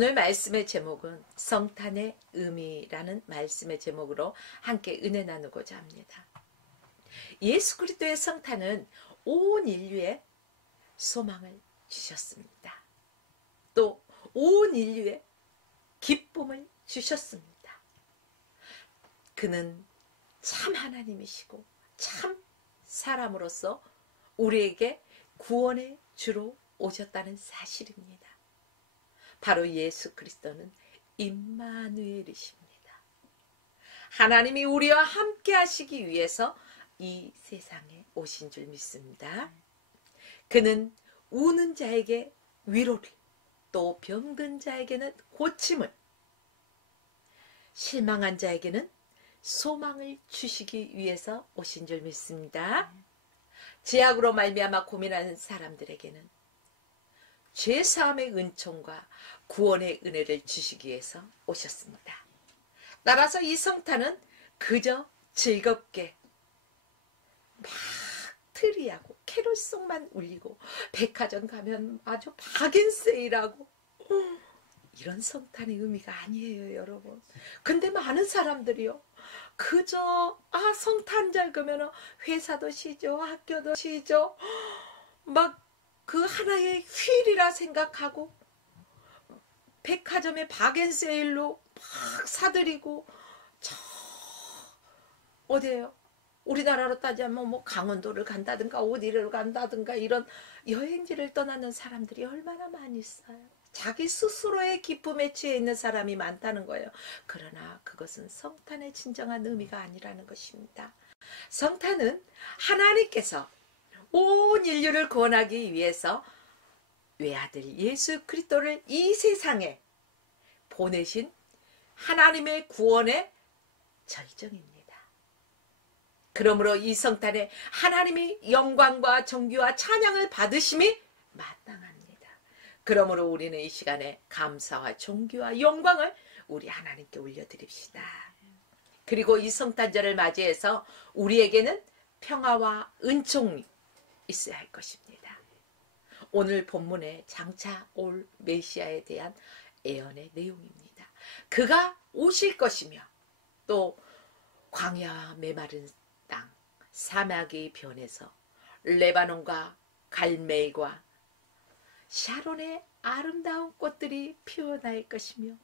오늘 말씀의 제목은 성탄의 의미라는 말씀의 제목으로 함께 은혜 나누고자 합니다. 예수 그리스도의 성탄은 온 인류에 소망을 주셨습니다. 또 온 인류에 기쁨을 주셨습니다. 그는 참 하나님이시고 참 사람으로서 우리에게 구원의 주로 오셨다는 사실입니다. 바로 예수 그리스도는 임마누엘이십니다. 하나님이 우리와 함께 하시기 위해서 이 세상에 오신 줄 믿습니다. 그는 우는 자에게 위로를, 또 병든 자에게는 고침을, 실망한 자에게는 소망을 주시기 위해서 오신 줄 믿습니다. 죄악으로 말미암아 고민하는 사람들에게는 죄사함의 은총과 구원의 은혜를 주시기 위해서 오셨습니다. 따라서 이 성탄은 그저 즐겁게 막 트리하고 캐롤송만 울리고 백화점 가면 아주 박인세일하고 이런 성탄의 의미가 아니에요, 여러분. 근데 많은 사람들이요, 그저 성탄 잘 그러면 회사도 쉬죠, 학교도 쉬죠, 막 그 하나의 휴일이라 생각하고 백화점에 박앤세일로 막 사들이고, 어디에요? 우리나라로 따지면 뭐 강원도를 간다든가 어디를 간다든가 이런 여행지를 떠나는 사람들이 얼마나 많이 있어요. 자기 스스로의 기쁨에 취해 있는 사람이 많다는 거예요. 그러나 그것은 성탄의 진정한 의미가 아니라는 것입니다. 성탄은 하나님께서 온 인류를 구원하기 위해서 외아들 예수 그리스도를 이 세상에 보내신 하나님의 구원의 절정입니다. 그러므로 이 성탄에 하나님이 영광과 존귀와 찬양을 받으심이 마땅합니다. 그러므로 우리는 이 시간에 감사와 존귀와 영광을 우리 하나님께 올려드립시다. 그리고 이 성탄절을 맞이해서 우리에게는 평화와 은총이 있어야 할 것입니다. 오늘 본문에 장차 올 메시아에 대한 예언의 내용입니다. 그가 오실 것이며 또 광야와 메마른 땅, 사막이 변해서 레바논과 갈멜과 샤론의 아름다운 꽃들이 피어날 것이며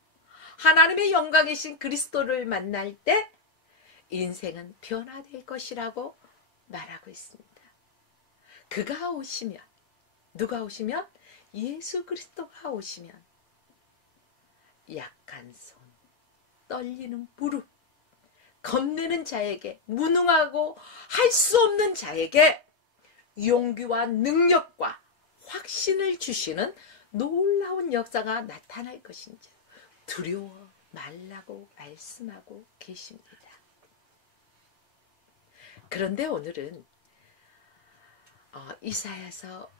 하나님의 영광이신 그리스도를 만날 때 인생은 변화될 것이라고 말하고 있습니다. 그가 오시면, 누가 오시면? 예수 그리스도가 오시면 약한 손, 떨리는 무릎, 겁내는 자에게, 무능하고 할 수 없는 자에게 용기와 능력과 확신을 주시는 놀라운 역사가 나타날 것인지 두려워 말라고 말씀하고 계십니다. 그런데 오늘은 이사야서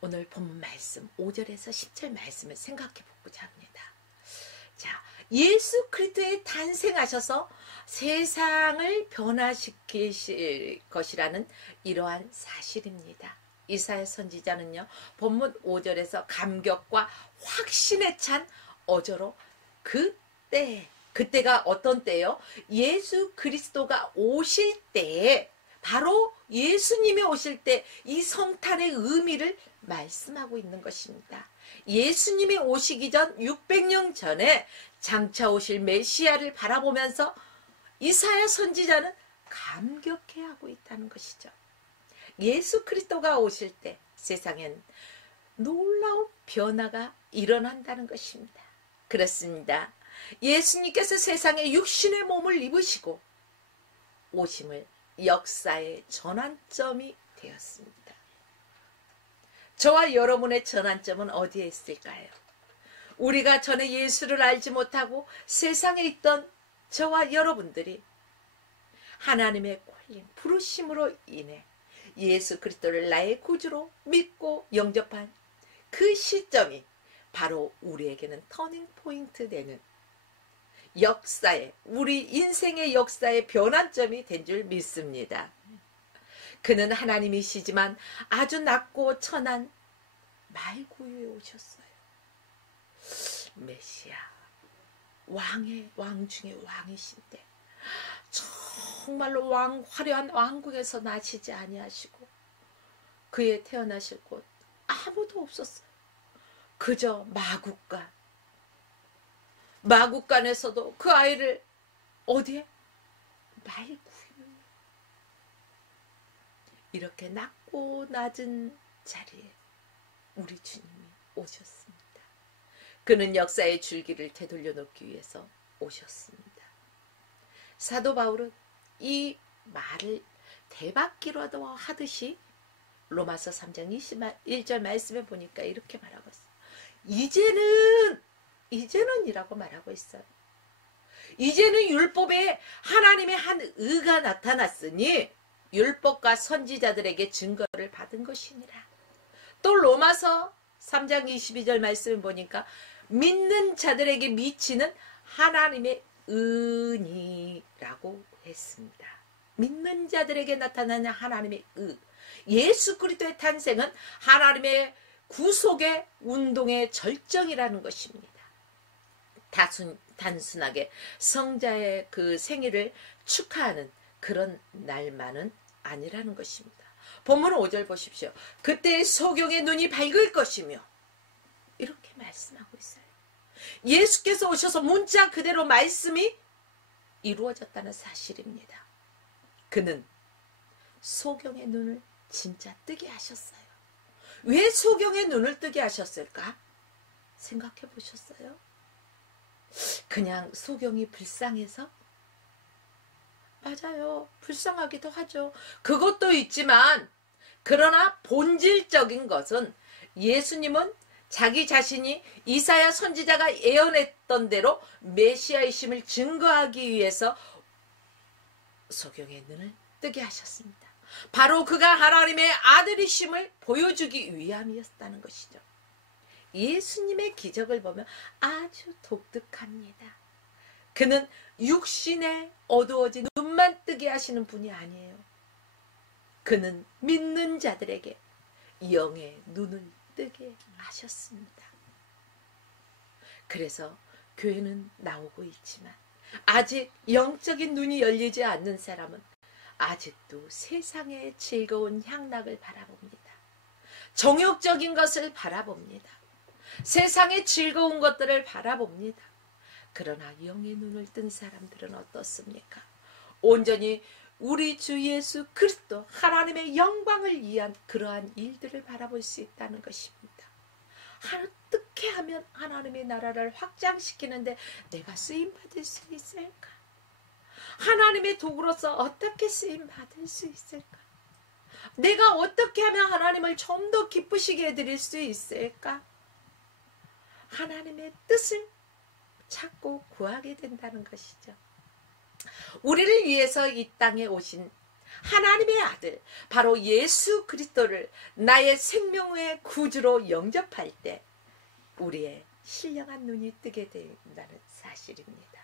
오늘 본문 말씀 5절에서 10절 말씀을 생각해 보고자 합니다. 자, 예수 그리스도의 탄생하셔서 세상을 변화시키실 것이라는 이러한 사실입니다. 이사야 선지자는요, 본문 5절에서 감격과 확신에 찬 어조로 그때가 어떤 때요? 예수 그리스도가 오실 때에, 바로 예수님이 오실 때 이 성탄의 의미를 말씀하고 있는 것입니다. 예수님이 오시기 전 600년 전에 장차 오실 메시아를 바라보면서 이사야 선지자는 감격해하고 있다는 것이죠. 예수 그리스도가 오실 때 세상엔 놀라운 변화가 일어난다는 것입니다. 그렇습니다. 예수님께서 세상에 육신의 몸을 입으시고 오심을 역사의 전환점이 되었습니다. 저와 여러분의 전환점은 어디에 있을까요? 우리가 전에 예수를 알지 못하고 세상에 있던 저와 여러분들이 하나님의 콜림, 부르심으로 인해 예수 그리스도를 나의 구주로 믿고 영접한 그 시점이 바로 우리에게는 터닝 포인트 되는 역사의, 우리 인생의 역사의 변환점이 된 줄 믿습니다. 그는 하나님이시지만 아주 낮고 천한 말구유에 오셨어요. 메시아, 왕 중에 왕이신데 정말로 화려한 왕국에서 나시지 아니하시고 그의 태어나실 곳 아무도 없었어요. 그저 마국간에서도 그 아이를 어디에? 말구유. 이렇게 낮고 낮은 자리에 우리 주님이 오셨습니다. 그는 역사의 줄기를 되돌려 놓기 위해서 오셨습니다. 사도 바울은 이 말을 대박기라도 하듯이 로마서 3장 21절 말씀에 보니까 이렇게 말하고 있어요. 이제는 이라고 말하고 있어요. 이제는 율법에 하나님의 한 의가 나타났으니 율법과 선지자들에게 증거를 받은 것이니라. 또 로마서 3장 22절 말씀을 보니까 믿는 자들에게 미치는 하나님의 은이라고 했습니다. 믿는 자들에게 나타나는 하나님의 의. 예수 그리스도의 탄생은 하나님의 구속의 운동의 절정이라는 것입니다. 단순하게 성자의 그 생일을 축하하는 그런 날만은 아니라는 것입니다. 본문 5절 보십시오. 그때 소경의 눈이 밝을 것이며 이렇게 말씀하고 있어요. 예수께서 오셔서 문자 그대로 말씀이 이루어졌다는 사실입니다. 그는 소경의 눈을 진짜 뜨게 하셨어요. 왜 소경의 눈을 뜨게 하셨을까? 생각해 보셨어요? 그냥 소경이 불쌍해서? 맞아요. 불쌍하기도 하죠. 그것도 있지만 그러나 본질적인 것은 예수님은 자기 자신이 이사야 선지자가 예언했던 대로 메시아이심을 증거하기 위해서 소경의 눈을 뜨게 하셨습니다. 바로 그가 하나님의 아들이심을 보여주기 위함이었다는 것이죠. 예수님의 기적을 보면 아주 독특합니다. 그는 육신에 어두워진 눈만 뜨게 하시는 분이 아니에요. 그는 믿는 자들에게 영의 눈을 뜨게 하셨습니다. 그래서 교회는 나오고 있지만 아직 영적인 눈이 열리지 않는 사람은 아직도 세상의 즐거운 향락을 바라봅니다. 정욕적인 것을 바라봅니다. 세상의 즐거운 것들을 바라봅니다. 그러나 영의 눈을 뜬 사람들은 어떻습니까? 온전히 우리 주 예수 그리스도 하나님의 영광을 위한 그러한 일들을 바라볼 수 있다는 것입니다. 어떻게 하면 하나님의 나라를 확장시키는데 내가 쓰임받을 수 있을까? 하나님의 도구로서 어떻게 쓰임받을 수 있을까? 내가 어떻게 하면 하나님을 좀 더 기쁘시게 해드릴 수 있을까? 하나님의 뜻을 찾고 구하게 된다는 것이죠. 우리를 위해서 이 땅에 오신 하나님의 아들 바로 예수 그리스도를 나의 생명의 구주로 영접할 때 우리의 신령한 눈이 뜨게 된다는 사실입니다.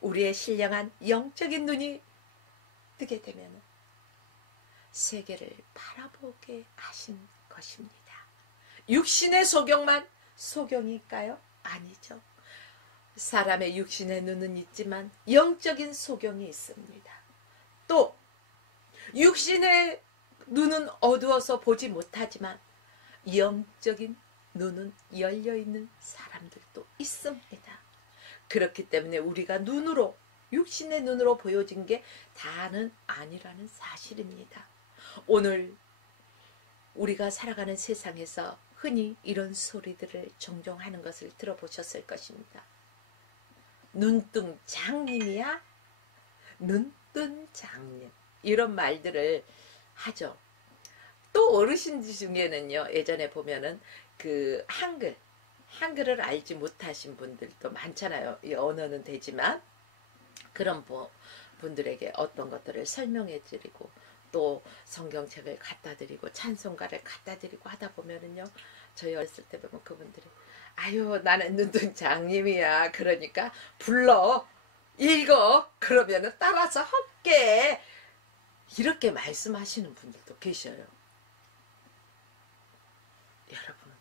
우리의 신령한 영적인 눈이 뜨게 되면 세계를 바라보게 하신 것입니다. 육신의 소경만 소경일까요? 아니죠. 사람의 육신의 눈은 있지만 영적인 소경이 있습니다. 또 육신의 눈은 어두워서 보지 못하지만 영적인 눈은 열려있는 사람들도 있습니다. 그렇기 때문에 우리가 눈으로 육신의 눈으로 보여진 게 다는 아니라는 사실입니다. 오늘 우리가 살아가는 세상에서 흔히 이런 소리들을 종종 하는 것을 들어보셨을 것입니다. 눈뜬 장님이야? 눈뜬 장님. 이런 말들을 하죠. 또 어르신들 중에는요, 예전에 보면은 그 한글을 알지 못하신 분들도 많잖아요. 이 언어는 되지만 그런 분들에게 어떤 것들을 설명해 드리고 또 성경책을 갖다 드리고 찬송가를 갖다 드리고 하다 보면은요, 저희 어렸을 때 보면 그분들이 아유 나는 눈뜬 장님이야. 그러니까 불러 읽어 그러면은 따라서 할게. 이렇게 말씀하시는 분들도 계셔요. 여러분,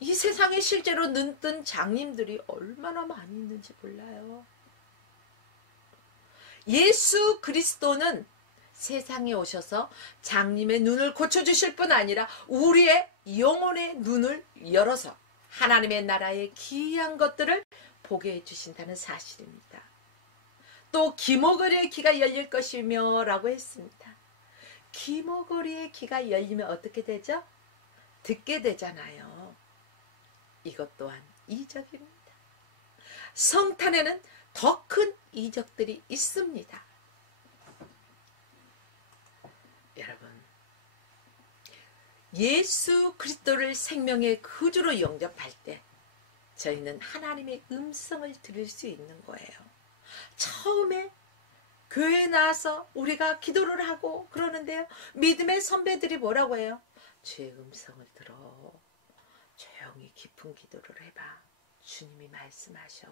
이 세상에 실제로 눈뜬 장님들이 얼마나 많이 있는지 몰라요. 예수 그리스도는 세상에 오셔서 장님의 눈을 고쳐주실 뿐 아니라 우리의 영혼의 눈을 열어서 하나님의 나라의 기이한 것들을 보게 해주신다는 사실입니다. 또 기모거리의 귀가 열릴 것이며 라고 했습니다. 기모거리의 귀가 열리면 어떻게 되죠? 듣게 되잖아요. 이것 또한 이적입니다. 성탄에는 더 큰 이적들이 있습니다. 여러분, 예수 그리스도를 생명의 구주로 영접할 때 저희는 하나님의 음성을 들을 수 있는 거예요. 처음에 교회에 나와서 우리가 기도를 하고 그러는데요, 믿음의 선배들이 뭐라고 해요? 주의 음성을 들어. 조용히 깊은 기도를 해봐. 주님이 말씀하셔.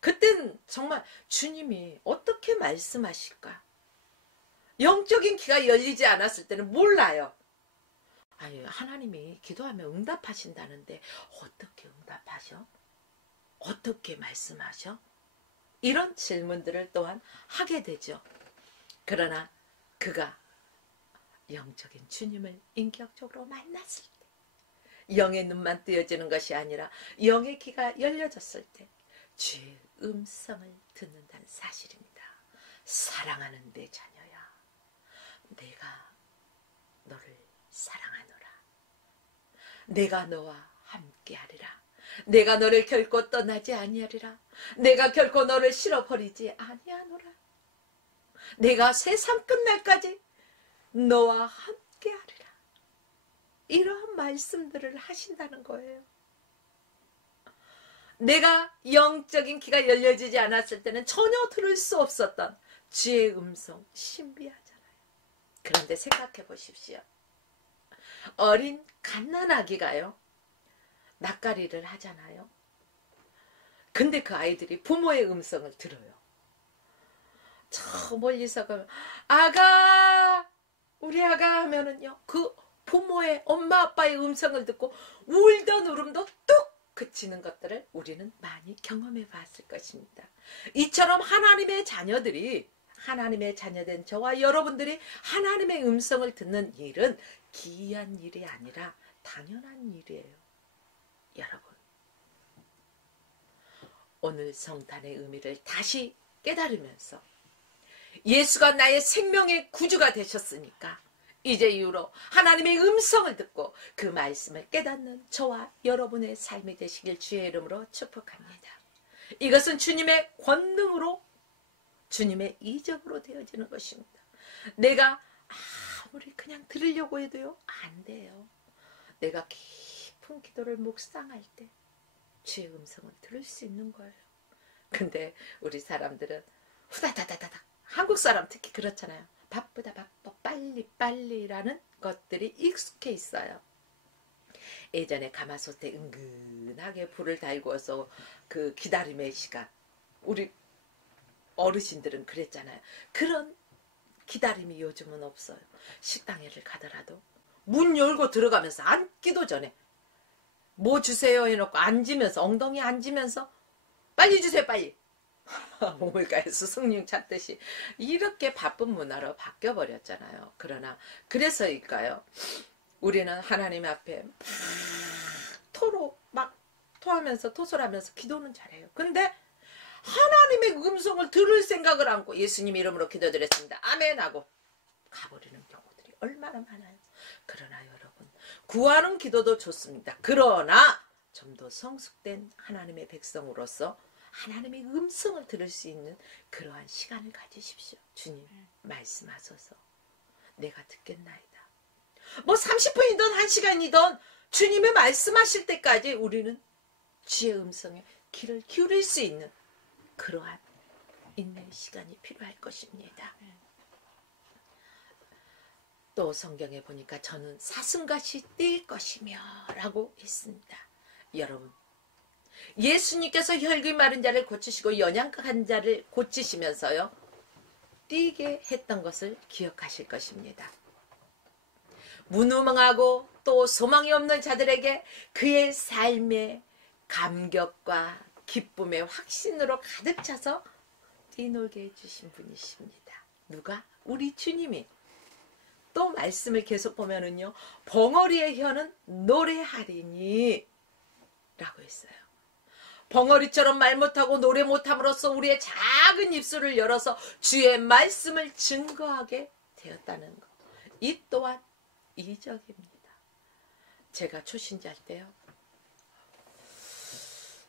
그땐 정말 주님이 어떻게 말씀하실까? 영적인 귀가 열리지 않았을 때는 몰라요. 아니, 하나님이 기도하면 응답하신다는데 어떻게 응답하셔? 어떻게 말씀하셔? 이런 질문들을 또한 하게 되죠. 그러나 그가 영적인 주님을 인격적으로 만났을 때, 영의 눈만 뜨여지는 것이 아니라 영의 귀가 열려졌을 때 주의 음성을 듣는다는 사실입니다. 사랑하는 내 자녀야, 내가 너를 사랑하노라. 내가 너와 함께하리라. 내가 너를 결코 떠나지 아니하리라. 내가 결코 너를 실어버리지 아니하노라. 내가 세상 끝날까지 너와 함께하리라. 이러한 말씀들을 하신다는 거예요. 내가 영적인 귀가 열려지지 않았을 때는 전혀 들을 수 없었던 주의 음성, 신비하잖아요. 그런데 생각해 보십시오. 어린 갓난아기가요, 낯가리를 하잖아요. 근데 그 아이들이 부모의 음성을 들어요. 저 멀리서 가면 아가, 우리 아가 하면은요, 그 부모의, 엄마 아빠의 음성을 듣고 울던 울음도 뚝 그치는 것들을 우리는 많이 경험해 봤을 것입니다. 이처럼 하나님의 자녀들이, 하나님의 자녀된 저와 여러분들이 하나님의 음성을 듣는 일은 기이한 일이 아니라 당연한 일이에요. 여러분, 오늘 성탄의 의미를 다시 깨달으면서 예수가 나의 생명의 구주가 되셨으니까 이제 이후로 하나님의 음성을 듣고 그 말씀을 깨닫는 저와 여러분의 삶이 되시길 주의 이름으로 축복합니다. 이것은 주님의 권능으로, 주님의 이적으로 되어지는 것입니다. 내가 아무리 그냥 들으려고 해도요, 안 돼요. 내가 깊은 기도를 묵상할 때 주의 음성을 들을 수 있는 거예요. 근데 우리 사람들은 후다다다다닥, 한국 사람 특히 그렇잖아요. 바쁘다 바빠, 빨리빨리라는 것들이 익숙해 있어요. 예전에 가마솥에 은근하게 불을 달구어서 그 기다림의 시간, 우리 어르신들은 그랬잖아요. 그런 기다림이 요즘은 없어요. 식당에를 가더라도 문 열고 들어가면서 앉기도 전에 뭐 주세요 해놓고 앉으면서, 엉덩이 앉으면서 빨리 주세요, 빨리. 우물가에 스승님 찾듯이 이렇게 바쁜 문화로 바뀌어버렸잖아요. 그러나 그래서일까요? 우리는 하나님 앞에 막 토하면서 토설하면서 기도는 잘해요. 근데 하나님의 음성을 들을 생각을 않고 예수님 이름으로 기도드렸습니다, 아멘 하고 가버리는 경우들이 얼마나 많아요. 그러나 여러분, 구하는 기도도 좋습니다. 그러나 좀 더 성숙된 하나님의 백성으로서 하나님의 음성을 들을 수 있는 그러한 시간을 가지십시오. 주님 말씀하소서, 내가 듣겠나이다. 뭐 30분이든 1시간이든 주님의 말씀하실 때까지 우리는 주의 음성에 귀를 기울일 수 있는 그러한 인내의 시간이 필요할 것입니다. 또 성경에 보니까 저는 사슴같이 뛸 것이며 라고 했습니다. 여러분, 예수님께서 혈기 마른 자를 고치시고 연약한 자를 고치시면서요, 뛰게 했던 것을 기억하실 것입니다. 무능하고 또 소망이 없는 자들에게 그의 삶의 감격과 기쁨의 확신으로 가득 차서 뛰놀게 해주신 분이십니다. 누가? 우리 주님이. 또 말씀을 계속 보면은요, 벙어리의 혀는 노래하리니 라고 했어요. 벙어리처럼 말 못하고 노래 못함으로써 우리의 작은 입술을 열어서 주의 말씀을 증거하게 되었다는 것. 이 또한 이적입니다. 제가 초신자 할 때요,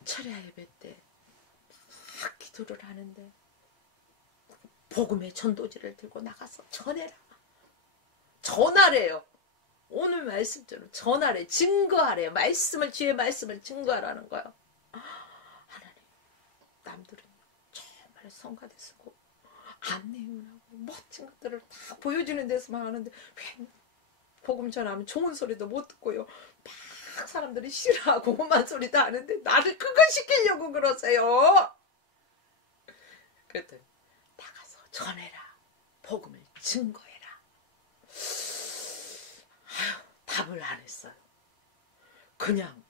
철야 예배 때 막 기도를 하는데 복음의 전도지를 들고 나가서 전해라. 전하래요. 오늘 말씀처럼 전하래. 증거하래요. 주의 말씀을 증거하라는 거예요. 하나님, 남들은 정말 성가대 쓰고 안내를 하고 멋진 것들을 다 보여주는 데서만 하는데 왜 복음 전하면 좋은 소리도 못 듣고요. 막 사람들이 싫어하고 오만 소리 다 하는데 나를 그거 시키려고 그러세요. 그랬더니 나가서 전해라. 복음을 증거해라. 아휴, 답을 안 했어요. 그냥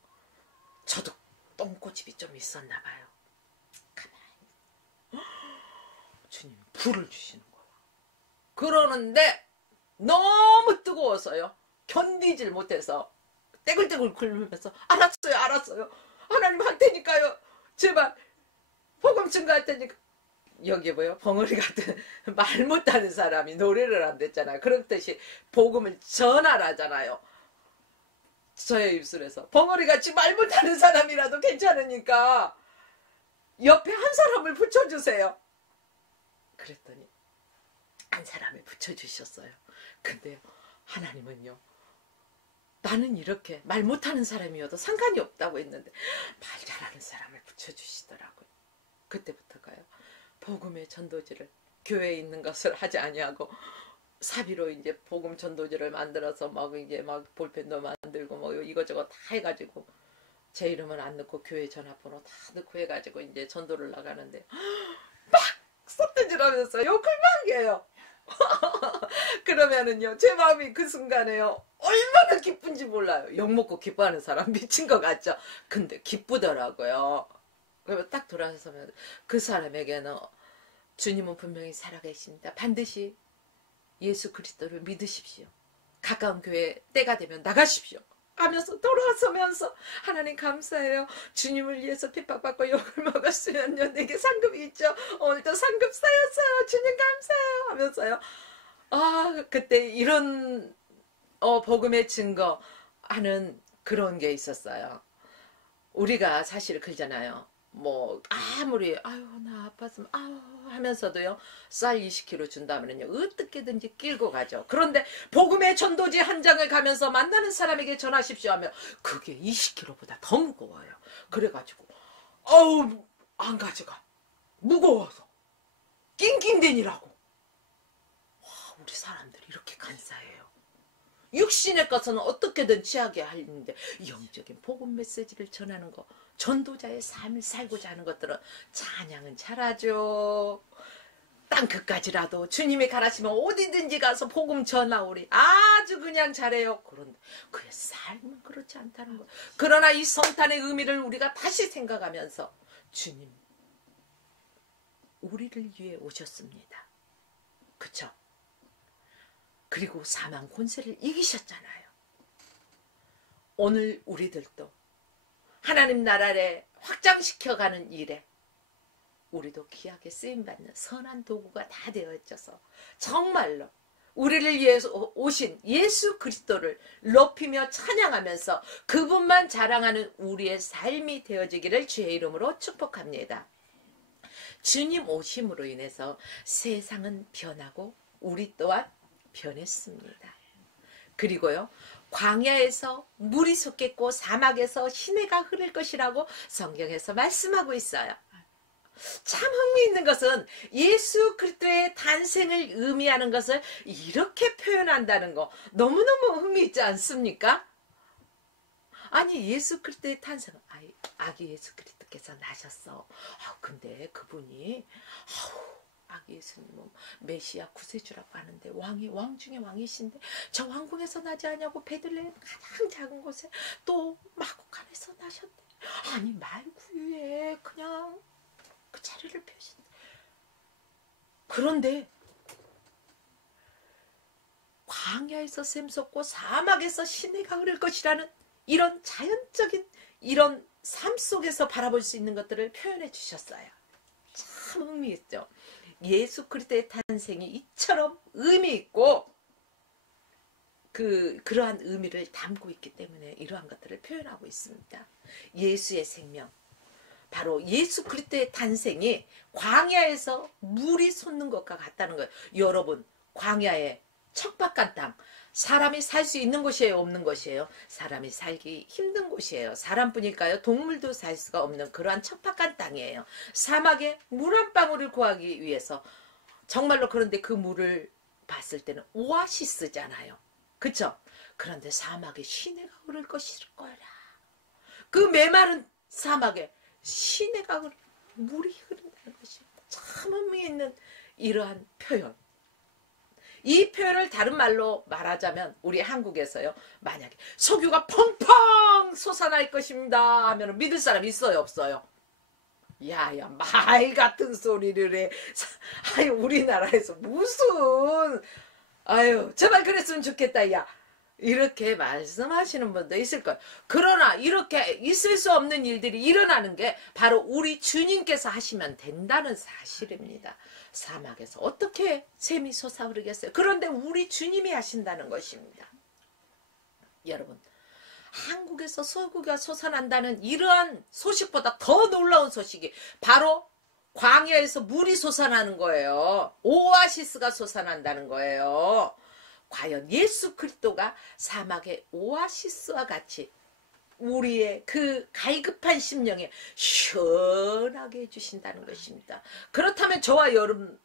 저도 똥꼬집이 좀 있었나 봐요. 가만히 주님 불을 주시는 거예요. 그러는데 너무 뜨거워서요. 견디질 못해서 떼굴떼굴 굴면서 알았어요. 하나님 할 테니까요. 제발 복음 증거할 테니까. 여기 뭐요? 벙어리 같은 말 못하는 사람이 노래를 한댔잖아요. 그렇듯이 복음을 전하라잖아요. 저의 입술에서 벙어리같이 말 못하는 사람이라도 괜찮으니까 옆에 한 사람을 붙여주세요. 그랬더니 한 사람을 붙여주셨어요. 근데 하나님은요, 나는 이렇게 말 못하는 사람이어도 상관이 없다고 했는데 말 잘하는 사람을 붙여주시더라고요. 그때부터가요, 복음의 전도지를 교회에 있는 것을 하지 아니하고 사비로 이제 복음 전도지를 만들어서 막 이제 막 볼펜도 만들고 뭐 이것저것 다 해가지고 제 이름은 안 넣고 교회 전화번호 다 넣고 해가지고 이제 전도를 나가는데 막 쏟대질하면서 욕을 막 해요. 그러면은요, 제 마음이 그 순간에요, 얼마나 기쁜지 몰라요. 욕먹고 기뻐하는 사람 미친 것 같죠? 근데 기쁘더라고요. 그러면 딱 돌아서면 그 사람에게는 주님은 분명히 살아계십니다. 반드시 예수 그리스도를 믿으십시오. 가까운 교회 때가 되면 나가십시오. 하면서 돌아서면서 하나님 감사해요. 주님을 위해서 핍박받고 욕을 먹었으면요, 내게 상급이 있죠. 오늘도 상급 쌓였어요. 주님 감사해요. 하면서요. 아, 그때 이런 복음의 증거하는 그런 게 있었어요. 우리가 사실 그러잖아요. 뭐 아무리 아유 나 아팠으면 아유 하면서도요, 쌀 20kg 준다면요 어떻게든지 끌고 가죠. 그런데 복음의 전도지 한 장을 가면서 만나는 사람에게 전하십시오 하면 그게 20kg보다 더 무거워요. 그래가지고 아우 안 가져가, 무거워서 낑낑대니라고. 와, 우리 사람들이 이렇게 간사해요. 육신의 것은 어떻게든 취하게 하는데 영적인 복음 메시지를 전하는 거, 전도자의 삶을 살고자 하는 것들은 찬양은 잘하죠. 땅끝까지라도 주님이 가라시면 어디든지 가서 복음 전하오리. 아주 그냥 잘해요. 그런데 그의 삶은 그렇지 않다는 거. 그러나 이 성탄의 의미를 우리가 다시 생각하면서 주님 우리를 위해 오셨습니다. 그쵸? 그리고 사망 권세를 이기셨잖아요. 오늘 우리들도 하나님 나라를 확장시켜가는 일에 우리도 귀하게 쓰임받는 선한 도구가 다 되어져서 정말로 우리를 위해서 오신 예수 그리스도를 높이며 찬양하면서 그분만 자랑하는 우리의 삶이 되어지기를 주의 이름으로 축복합니다. 주님 오심으로 인해서 세상은 변하고 우리 또한 변했습니다. 그리고요, 광야에서 물이 솟겠고 사막에서 시내가 흐를 것이라고 성경에서 말씀하고 있어요. 참 흥미있는 것은 예수 그리스도의 탄생을 의미하는 것을 이렇게 표현한다는 거 너무너무 흥미있지 않습니까? 아니 예수 그리스도의 탄생은 아기 예수 그리스도께서 나셨어. 근데 그분이 아기 예수님은 메시아 구세주라고 하는데 왕 중에 왕이신데 저 왕궁에서 나지 않냐고 베들레헴 가장 작은 곳에 또 마구간에서 나셨대. 아니 말구유에 그냥 그 자리를 펴신대. 그런데 광야에서 샘솟고 사막에서 시내가 흐를 것이라는 이런 자연적인 이런 삶 속에서 바라볼 수 있는 것들을 표현해 주셨어요. 참 의미 있죠. 예수 그리스도의 탄생이 이처럼 의미 있고 그러한 의미를 담고 있기 때문에 이러한 것들을 표현하고 있습니다. 예수의 생명, 바로 예수 그리스도의 탄생이 광야에서 물이 솟는 것과 같다는 거예요. 여러분, 광야에 척박한 땅, 사람이 살 수 있는 곳이에요, 없는 곳이에요? 사람이 살기 힘든 곳이에요. 사람뿐일까요? 동물도 살 수가 없는 그러한 척박한 땅이에요. 사막에 물 한 방울을 구하기 위해서 정말로. 그런데 그 물을 봤을 때는 오아시스잖아요. 그쵸? 그런데 사막에 시내가 흐를 것일 거라. 그 메마른 사막에 시내가 물이 흐른다는 것이 참 의미 있는 이러한 표현. 이 표현을 다른 말로 말하자면 우리 한국에서요, 만약에 석유가 펑펑 솟아날 것입니다 하면 믿을 사람 있어요, 없어요? 야야, 말 같은 소리를 해. 아유, 우리나라에서 무슨, 아유, 제발 그랬으면 좋겠다, 야. 이렇게 말씀하시는 분도 있을 거예요. 그러나 이렇게 있을 수 없는 일들이 일어나는 게 바로 우리 주님께서 하시면 된다는 사실입니다. 사막에서 어떻게 샘이 솟아오르겠어요? 그런데 우리 주님이 하신다는 것입니다. 여러분, 한국에서 석유가 솟아난다는 이러한 소식보다 더 놀라운 소식이 바로 광야에서 물이 솟아나는 거예요. 오아시스가 솟아난다는 거예요. 과연 예수 그리스도가 사막의 오아시스와 같이 우리의 그 갈급한 심령에 시원하게 해주신다는 것입니다. 그렇다면 저와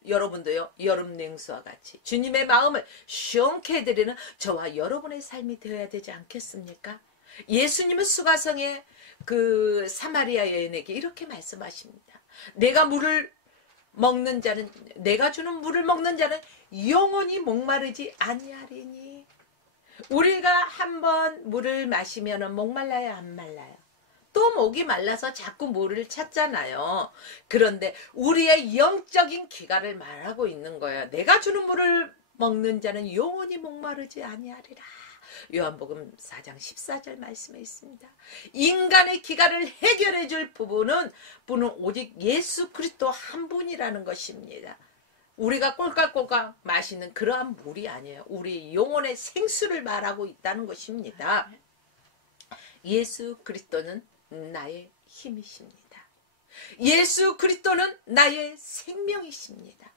여러분도요, 여름 냉수와 같이 주님의 마음을 시원케 해드리는 저와 여러분의 삶이 되어야 되지 않겠습니까? 예수님은 수가성의 그 사마리아 여인에게 이렇게 말씀하십니다. 내가 주는 물을 먹는 자는 영원히 목마르지 아니하리니. 우리가 한번 물을 마시면 목말라요, 안 말라요? 또 목이 말라서 자꾸 물을 찾잖아요. 그런데 우리의 영적인 기가를 말하고 있는 거예요. 내가 주는 물을 먹는 자는 영원히 목마르지 아니하리라. 요한복음 4장 14절 말씀에 있습니다. 인간의 기가를 해결해 줄 분은 오직 예수 그리스도 한 분이라는 것입니다. 우리가 꼴깍꼴깍 마시는 그러한 물이 아니에요. 우리 영혼의 생수를 말하고 있다는 것입니다. 예수 그리스도는 나의 힘이십니다. 예수 그리스도는 나의 생명이십니다.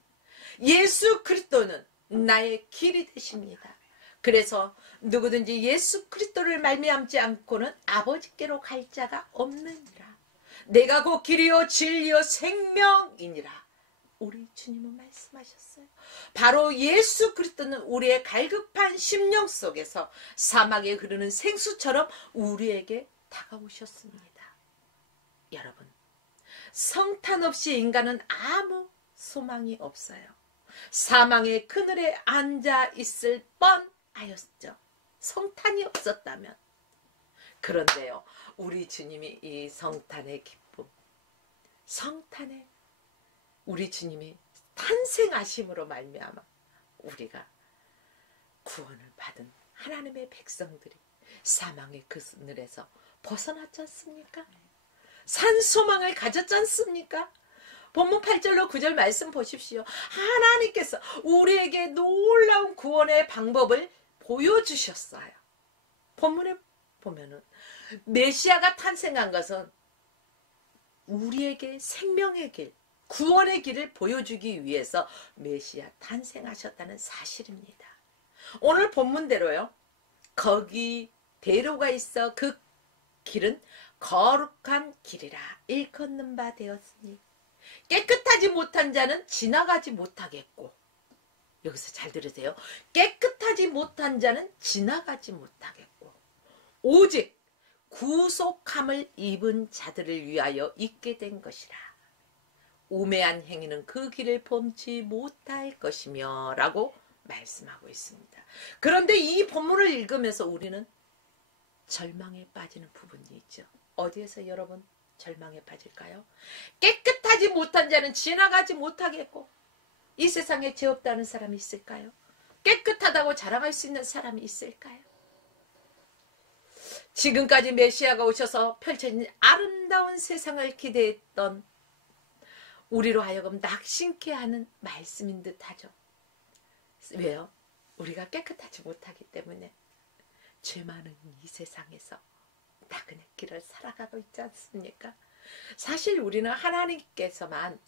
예수 그리스도는 나의 길이 되십니다. 그래서 누구든지 예수 그리스도를 말미암지 않고는 아버지께로 갈 자가 없느니라. 내가 곧 길이요 진리요 생명이니라. 우리 주님은 말씀하셨어요. 바로 예수 그리스도는 우리의 갈급한 심령 속에서 사막에 흐르는 생수처럼 우리에게 다가오셨습니다. 여러분, 성탄 없이 인간은 아무 소망이 없어요. 사망의 그늘에 앉아 있을 뻔하였죠. 성탄이 없었다면. 그런데요, 우리 주님이 이 성탄의 기쁨, 성탄의 우리 주님이 탄생하심으로 말미암아 우리가 구원을 받은 하나님의 백성들이 사망의 그늘에서 벗어났지 않습니까? 산 소망을 가졌지 않습니까? 본문 8절로 9절 말씀 보십시오. 하나님께서 우리에게 놀라운 구원의 방법을 보여주셨어요. 본문에 보면은 메시아가 탄생한 것은 우리에게 생명의 길, 구원의 길을 보여주기 위해서 메시아 탄생하셨다는 사실입니다. 오늘 본문대로요, 거기 대로가 있어 그 길은 거룩한 길이라 일컫는 바 되었으니 깨끗하지 못한 자는 지나가지 못하겠고, 여기서 잘 들으세요. 깨끗하지 못한 자는 지나가지 못하겠고 오직 구속함을 입은 자들을 위하여 있게 된 것이라. 우매한 행위는 그 길을 범치 못할 것이며 라고 말씀하고 있습니다. 그런데 이 본문을 읽으면서 우리는 절망에 빠지는 부분이 있죠. 어디에서 여러분 절망에 빠질까요? 깨끗하지 못한 자는 지나가지 못하겠고, 이 세상에 죄 없다는 사람이 있을까요? 깨끗하다고 자랑할 수 있는 사람이 있을까요? 지금까지 메시아가 오셔서 펼쳐진 아름다운 세상을 기대했던 우리로 하여금 낙심케 하는 말씀인 듯하죠. 왜요? 우리가 깨끗하지 못하기 때문에 죄 많은 이 세상에서 나그네 길을 살아가고 있지 않습니까? 사실 우리는 하나님께서만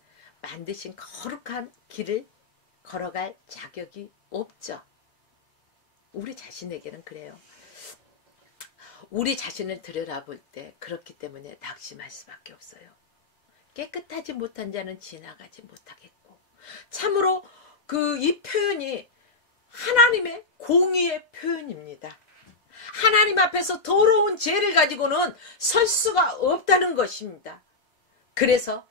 만드신 거룩한 길을 걸어갈 자격이 없죠. 우리 자신에게는 그래요. 우리 자신을 들여다볼 때 그렇기 때문에 낙심할 수밖에 없어요. 깨끗하지 못한 자는 지나가지 못하겠고, 참으로 이 표현이 하나님의 공의의 표현입니다. 하나님 앞에서 더러운 죄를 가지고는 설 수가 없다는 것입니다. 그래서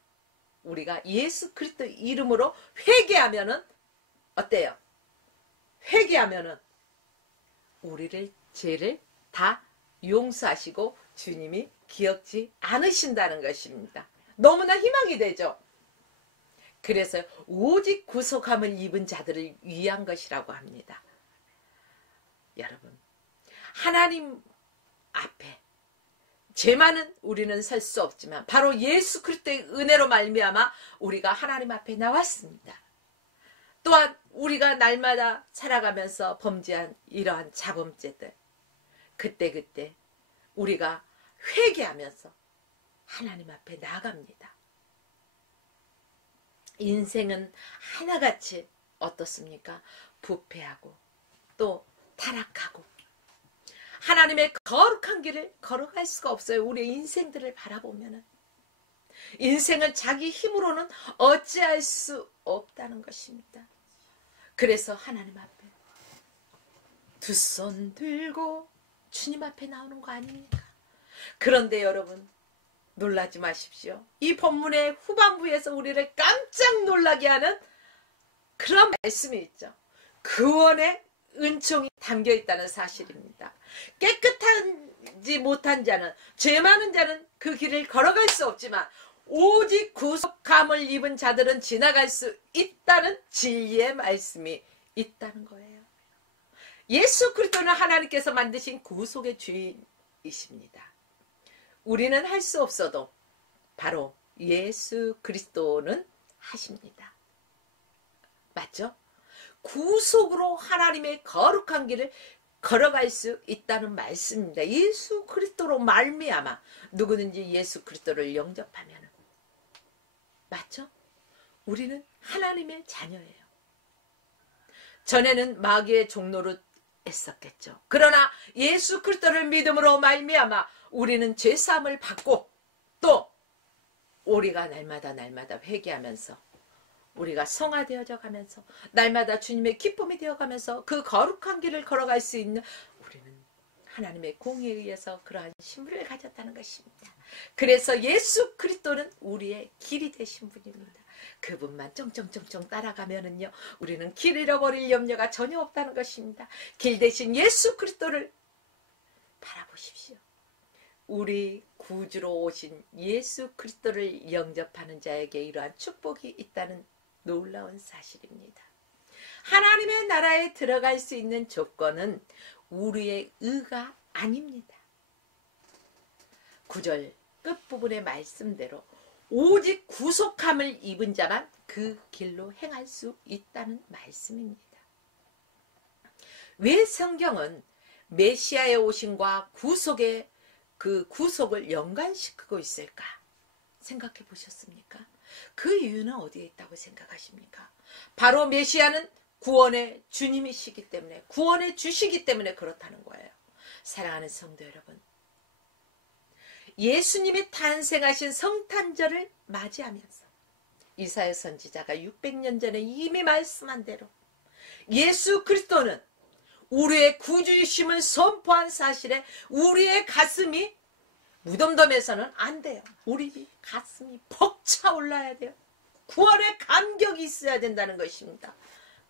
우리가 예수 그리스도 이름으로 회개하면은 어때요? 회개하면은 우리를 죄를 다 용서하시고 주님이 기억지 않으신다는 것입니다. 너무나 희망이 되죠. 그래서 오직 구속함을 입은 자들을 위한 것이라고 합니다. 여러분, 하나님 앞에 죄 많은 우리는 설 수 없지만 바로 예수 그리스도의 은혜로 말미암아 우리가 하나님 앞에 나왔습니다. 또한 우리가 날마다 살아가면서 범죄한 이러한 자범죄들, 그때 우리가 회개하면서 하나님 앞에 나갑니다. 인생은 하나같이 어떻습니까? 부패하고 또 타락하고 하나님의 거룩한 길을 걸어갈 수가 없어요. 우리의 인생들을 바라보면은 인생은 자기 힘으로는 어찌할 수 없다는 것입니다. 그래서 하나님 앞에 두 손 들고 주님 앞에 나오는 거 아닙니까? 그런데 여러분, 놀라지 마십시오. 이 본문의 후반부에서 우리를 깜짝 놀라게 하는 그런 말씀이 있죠. 구원의 은총이 담겨 있다는 사실입니다. 깨끗하지 못한 자는, 죄 많은 자는 그 길을 걸어갈 수 없지만 오직 구속함을 입은 자들은 지나갈 수 있다는 진리의 말씀이 있다는 거예요. 예수 그리스도는 하나님께서 만드신 구속의 주인이십니다. 우리는 할 수 없어도 바로 예수 그리스도는 하십니다. 맞죠? 구속으로 하나님의 거룩한 길을 걸어갈 수 있다는 말씀입니다. 예수 그리스도로 말미암아 누구든지 예수 그리스도를 영접하면, 맞죠? 우리는 하나님의 자녀예요. 전에는 마귀의 종노릇 했었겠죠. 그러나 예수 그리스도를 믿음으로 말미암아 우리는 죄사함을 받고 또 우리가 날마다 회개하면서 우리가 성화되어져 가면서 날마다 주님의 기쁨이 되어가면서 그 거룩한 길을 걸어갈 수 있는, 우리는 하나님의 공의에 의해서 그러한 신분을 가졌다는 것입니다. 그래서 예수 그리스도는 우리의 길이 되신 분입니다. 그분만 쫑쫑쫑쫑 따라가면은요, 우리는 길 잃어버릴 염려가 전혀 없다는 것입니다. 길 대신 예수 그리스도를 바라보십시오. 우리 구주로 오신 예수 그리스도를 영접하는 자에게 이러한 축복이 있다는 놀라운 사실입니다. 하나님의 나라에 들어갈 수 있는 조건은 우리의 의가 아닙니다. 9절 끝부분의 말씀대로 오직 구속함을 입은 자만 그 길로 행할 수 있다는 말씀입니다. 왜 성경은 메시아의 오심과 구속의 그 구속을 연관시키고 있을까? 생각해 보셨습니까? 그 이유는 어디에 있다고 생각하십니까? 바로 메시아는 구원의 주님이시기 때문에, 구원의 주시기 때문에 그렇다는 거예요. 사랑하는 성도 여러분, 예수님이 탄생하신 성탄절을 맞이하면서 이사야 선지자가 600년 전에 이미 말씀한 대로 예수 그리스도는 우리의 구주이심을 선포한 사실에 우리의 가슴이 무덤덤해서는 안 돼요. 우리 가슴이 벅차올라야 돼요. 구원의 감격이 있어야 된다는 것입니다.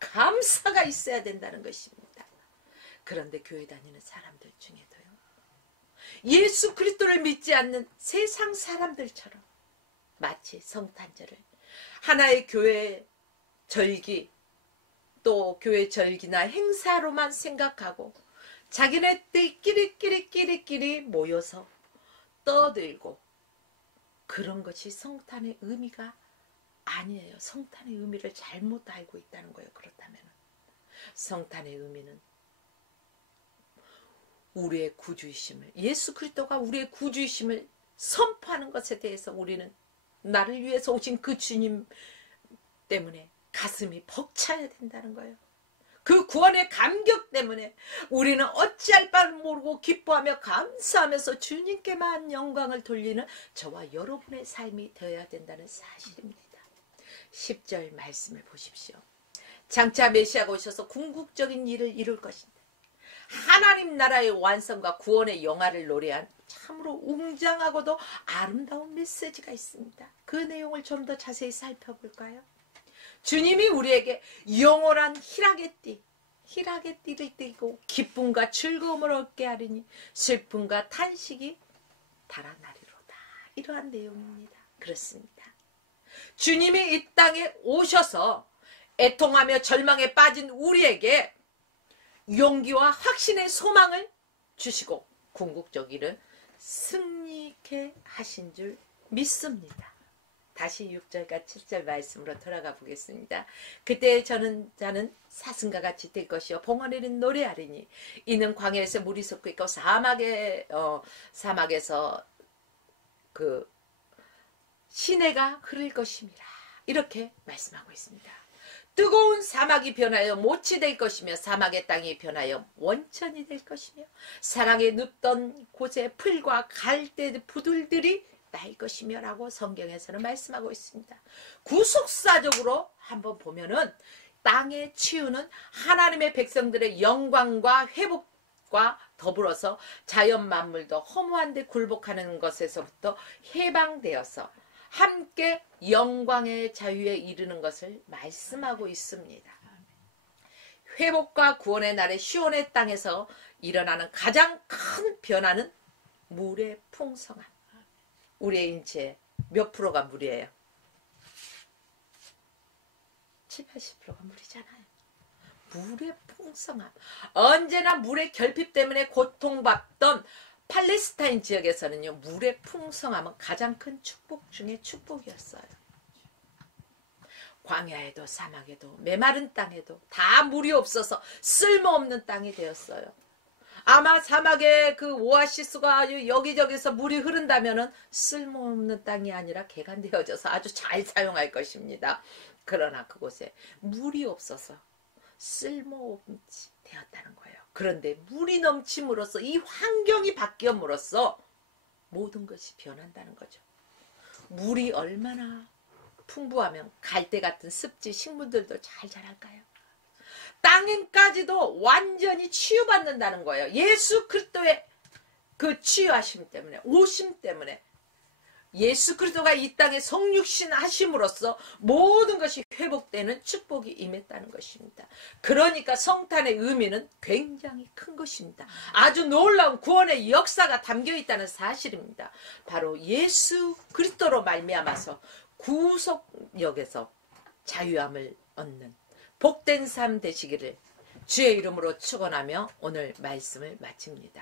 감사가 있어야 된다는 것입니다. 그런데 교회 다니는 사람들 중에도요, 예수 그리스도를 믿지 않는 세상 사람들처럼 마치 성탄절을 하나의 교회 절기, 또 교회 절기나 행사로만 생각하고 자기네들끼리 모여서 떠들고, 그런 것이 성탄의 의미가 아니에요. 성탄의 의미를 잘못 알고 있다는 거예요. 그렇다면 성탄의 의미는 우리의 구주이심을, 예수 그리스도가 우리의 구주이심을 선포하는 것에 대해서 우리는 나를 위해서 오신 그 주님 때문에 가슴이 벅차야 된다는 거예요. 그 구원의 감격 때문에 우리는 어찌할 바를 모르고 기뻐하며 감사하면서 주님께만 영광을 돌리는 저와 여러분의 삶이 되어야 된다는 사실입니다. 10절 말씀을 보십시오. 장차 메시아가 오셔서 궁극적인 일을 이룰 것인데, 하나님 나라의 완성과 구원의 영화를 노래한 참으로 웅장하고도 아름다운 메시지가 있습니다. 그 내용을 좀 더 자세히 살펴볼까요? 주님이 우리에게 영원한 희락의 띠를 띠고 기쁨과 즐거움을 얻게 하리니 슬픔과 탄식이 달아나리로다. 이러한 내용입니다. 그렇습니다. 주님이 이 땅에 오셔서 애통하며 절망에 빠진 우리에게 용기와 확신의 소망을 주시고 궁극적으로 승리케 하신 줄 믿습니다. 다시 6절과 7절 말씀으로 돌아가 보겠습니다. 그때 자는 사슴과 같이 될 것이요 봉헌에는 노래하리니 이는 광야에서 물이 솟고 있고 사막에서 그 시내가 흐를 것임이라. 이렇게 말씀하고 있습니다. 뜨거운 사막이 변하여 못이 될 것이며 사막의 땅이 변하여 원천이 될 것이며 사랑에 눕던 곳에 풀과 갈대 부들들이 날 것이며 라고 성경에서는 말씀하고 있습니다. 구속사적으로 한번 보면은 땅의 치유는 하나님의 백성들의 영광과 회복과 더불어서 자연 만물도 허무한 데 굴복하는 것에서부터 해방되어서 함께 영광의 자유에 이르는 것을 말씀하고 있습니다. 회복과 구원의 날에 시온의 땅에서 일어나는 가장 큰 변화는 물의 풍성함. 우리의 인체의 몇 프로가 물이에요? 70, 80%가 물이잖아요. 물의 풍성함. 언제나 물의 결핍 때문에 고통받던 팔레스타인 지역에서는요, 물의 풍성함은 가장 큰 축복 중에 축복이었어요. 광야에도 사막에도 메마른 땅에도 다 물이 없어서 쓸모없는 땅이 되었어요. 아마 사막에 그 오아시스가 여기저기서 물이 흐른다면은 쓸모없는 땅이 아니라 개간되어져서 아주 잘 사용할 것입니다. 그러나 그곳에 물이 없어서 쓸모없이 되었다는 거예요. 그런데 물이 넘침으로써 이 환경이 바뀌음으로써 모든 것이 변한다는 거죠. 물이 얼마나 풍부하면 갈대 같은 습지 식물들도 잘 자랄까요? 땅까지도 완전히 치유받는다는 거예요. 예수 그리스도의 그 치유하심 때문에, 오심 때문에 예수 그리스도가 이 땅에 성육신 하심으로써 모든 것이 회복되는 축복이 임했다는 것입니다. 그러니까 성탄의 의미는 굉장히 큰 것입니다. 아주 놀라운 구원의 역사가 담겨 있다는 사실입니다. 바로 예수 그리스도로 말미암아서 구속역에서 자유함을 얻는 복된 삶 되시기를 주의 이름으로 축원하며 오늘 말씀을 마칩니다.